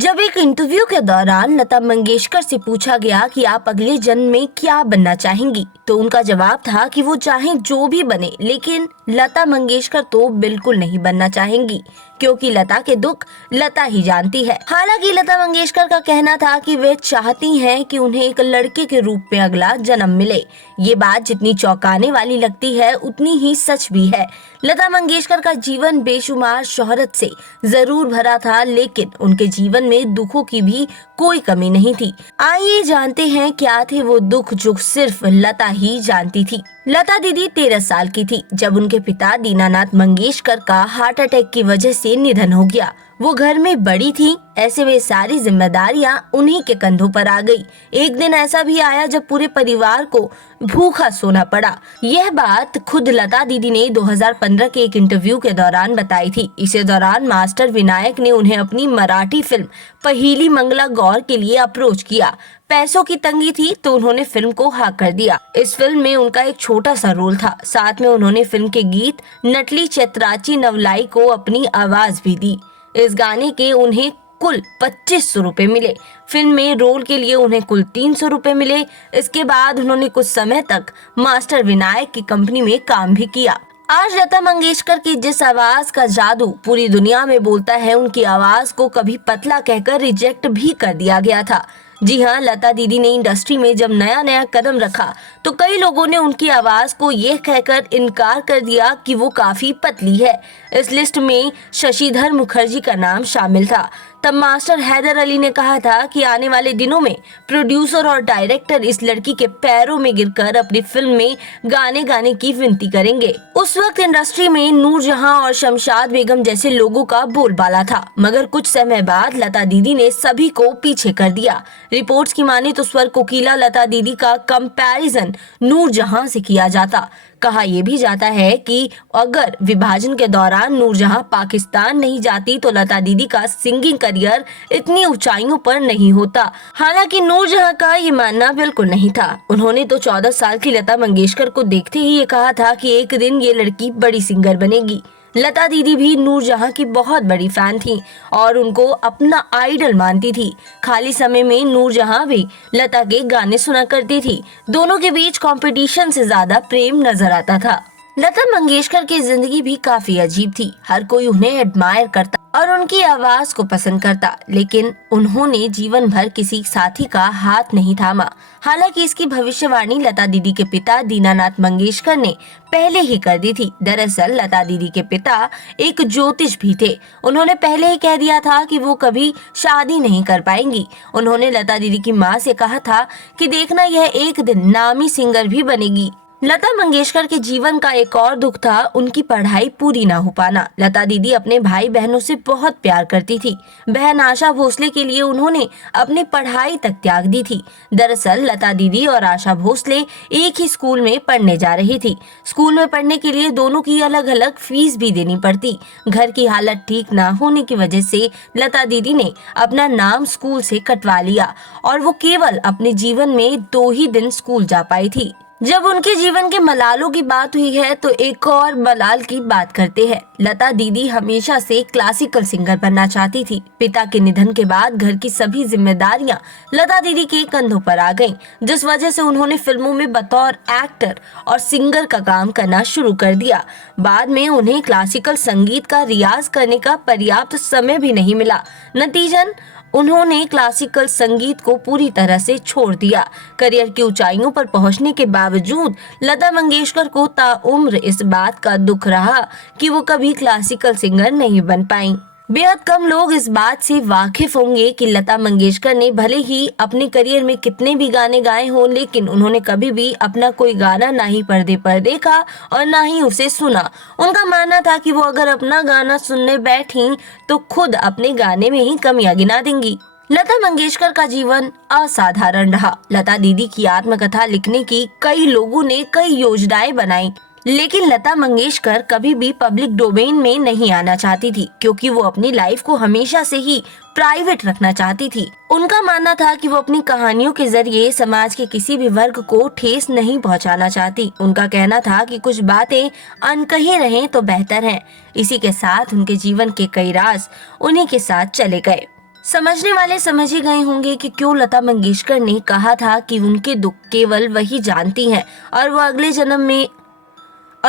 जब एक इंटरव्यू के दौरान लता मंगेशकर से पूछा गया कि आप अगले जन्म में क्या बनना चाहेंगी, तो उनका जवाब था कि वो चाहें जो भी बने, लेकिन लता मंगेशकर तो बिल्कुल नहीं बनना चाहेंगी, क्योंकि लता के दुख लता ही जानती है। हालांकि लता मंगेशकर का कहना था कि वे चाहती हैं कि उन्हें एक लड़के के रूप में अगला जन्म मिले। ये बात जितनी चौंकाने वाली लगती है, उतनी ही सच भी है। लता मंगेशकर का जीवन बेशुमार शोहरत से जरूर भरा था, लेकिन उनके जीवन में दुखों की भी कोई कमी नहीं थी। आइए जानते हैं क्या थे वो दुख जो सिर्फ लता ही जानती थी। लता दीदी 13 साल की थी जब उनके पिता दीनानाथ मंगेशकर का हार्ट अटैक की वजह से निधन हो गया। वो घर में बड़ी थी, ऐसे में सारी जिम्मेदारियां उन्हीं के कंधों पर आ गई। एक दिन ऐसा भी आया जब पूरे परिवार को भूखा सोना पड़ा। यह बात खुद लता दीदी ने 2015 के एक इंटरव्यू के दौरान बताई थी। इसी दौरान मास्टर विनायक ने उन्हें अपनी मराठी फिल्म पहिली मंगला गौर के लिए अप्रोच किया। पैसों की तंगी थी तो उन्होंने फिल्म को हाँ कर दिया। इस फिल्म में उनका एक छोटा सा रोल था। साथ में उन्होंने फिल्म के गीत नटली चतराची नवलाई को अपनी आवाज भी दी। इस गाने के उन्हें कुल 2500 रुपए मिले। फिल्म में रोल के लिए उन्हें कुल 300 रुपए मिले। इसके बाद उन्होंने कुछ समय तक मास्टर विनायक की कंपनी में काम भी किया। आज लता मंगेशकर की जिस आवाज का जादू पूरी दुनिया में बोलता है, उनकी आवाज को कभी पतला कहकर रिजेक्ट भी कर दिया गया था। जी हाँ, लता दीदी ने इंडस्ट्री में जब नया नया कदम रखा तो कई लोगों ने उनकी आवाज को यह कहकर इनकार कर दिया कि वो काफी पतली है। इस लिस्ट में शशिधर मुखर्जी का नाम शामिल था। तब मास्टर हैदर अली ने कहा था कि आने वाले दिनों में प्रोड्यूसर और डायरेक्टर इस लड़की के पैरों में गिरकर अपनी फिल्म में गाने गाने की विनती करेंगे। उस वक्त इंडस्ट्री में नूरजहां और शमशाद बेगम जैसे लोगों का बोलबाला था, मगर कुछ समय बाद लता दीदी ने सभी को पीछे कर दिया। रिपोर्ट्स की माने तो स्वर कोकिला लता दीदी का कंपैरिजन नूरजहां से किया जाता। कहा यह भी जाता है कि अगर विभाजन के दौरान नूरजहां पाकिस्तान नहीं जाती तो लता दीदी का सिंगिंग करियर इतनी ऊंचाइयों पर नहीं होता। हालांकि नूरजहां का ये मानना बिल्कुल नहीं था। उन्होंने तो 14 साल की लता मंगेशकर को देखते ही ये कहा था कि एक दिन ये लड़की बड़ी सिंगर बनेगी। लता दीदी भी नूरजहां की बहुत बड़ी फैन थी और उनको अपना आइडल मानती थी। खाली समय में नूरजहां भी लता के गाने सुना करती थी। दोनों के बीच कंपटीशन से ज्यादा प्रेम नजर आता था। लता मंगेशकर की जिंदगी भी काफी अजीब थी। हर कोई उन्हें एडमायर करता और उनकी आवाज को पसंद करता, लेकिन उन्होंने जीवन भर किसी साथी का हाथ नहीं थामा। हालांकि इसकी भविष्यवाणी लता दीदी के पिता दीनानाथ मंगेशकर ने पहले ही कर दी थी। दरअसल लता दीदी के पिता एक ज्योतिष भी थे। उन्होंने पहले ही कह दिया था कि वो कभी शादी नहीं कर पाएंगी। उन्होंने लता दीदी की माँ से कहा था कि देखना, यह एक दिन नामी सिंगर भी बनेगी। लता मंगेशकर के जीवन का एक और दुख था उनकी पढ़ाई पूरी ना हो पाना। लता दीदी अपने भाई बहनों से बहुत प्यार करती थी। बहन आशा भोसले के लिए उन्होंने अपनी पढ़ाई तक त्याग दी थी। दरअसल लता दीदी और आशा भोसले एक ही स्कूल में पढ़ने जा रही थी। स्कूल में पढ़ने के लिए दोनों की अलग अलग फीस भी देनी पड़ती। घर की हालत ठीक ना होने की वजह से लता दीदी ने अपना नाम स्कूल से कटवा लिया और वो केवल अपने जीवन में 2 ही दिन स्कूल जा पाई थी। जब उनके जीवन के मलालों की बात हुई है तो एक और मलाल की बात करते हैं। लता दीदी हमेशा से क्लासिकल सिंगर बनना चाहती थी। पिता के निधन के बाद घर की सभी जिम्मेदारियां लता दीदी के कंधों पर आ गईं, जिस वजह से उन्होंने फिल्मों में बतौर एक्टर और सिंगर का काम करना शुरू कर दिया। बाद में उन्हें क्लासिकल संगीत का रियाज करने का पर्याप्त समय भी नहीं मिला। नतीजन उन्होंने क्लासिकल संगीत को पूरी तरह से छोड़ दिया। करियर की ऊंचाइयों पर पहुंचने के बावजूद लता मंगेशकर को ताउम्र इस बात का दुख रहा कि वो कभी क्लासिकल सिंगर नहीं बन पाईं। बेहद कम लोग इस बात से वाकिफ होंगे कि लता मंगेशकर ने भले ही अपने करियर में कितने भी गाने गाए हों, लेकिन उन्होंने कभी भी अपना कोई गाना ना ही पर्दे पर देखा और ना ही उसे सुना। उनका मानना था कि वो अगर अपना गाना सुनने बैठी तो खुद अपने गाने में ही कमियां गिना देंगी। लता मंगेशकर का जीवन असाधारण रहा। लता दीदी की आत्मकथा लिखने की कई लोगों ने कई योजनाएं बनाई, लेकिन लता मंगेशकर कभी भी पब्लिक डोमेन में नहीं आना चाहती थी, क्योंकि वो अपनी लाइफ को हमेशा से ही प्राइवेट रखना चाहती थी। उनका मानना था कि वो अपनी कहानियों के जरिए समाज के किसी भी वर्ग को ठेस नहीं पहुंचाना चाहती। उनका कहना था कि कुछ बातें अनकही रहें तो बेहतर है। इसी के साथ उनके जीवन के कई राज उन्हीं के साथ चले गए। समझने वाले समझ ही गए होंगे कि क्यों लता मंगेशकर ने कहा था कि उनके दुख केवल वही जानती हैं और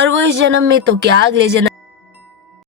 वो इस जन्म में तो क्या अगले जन्म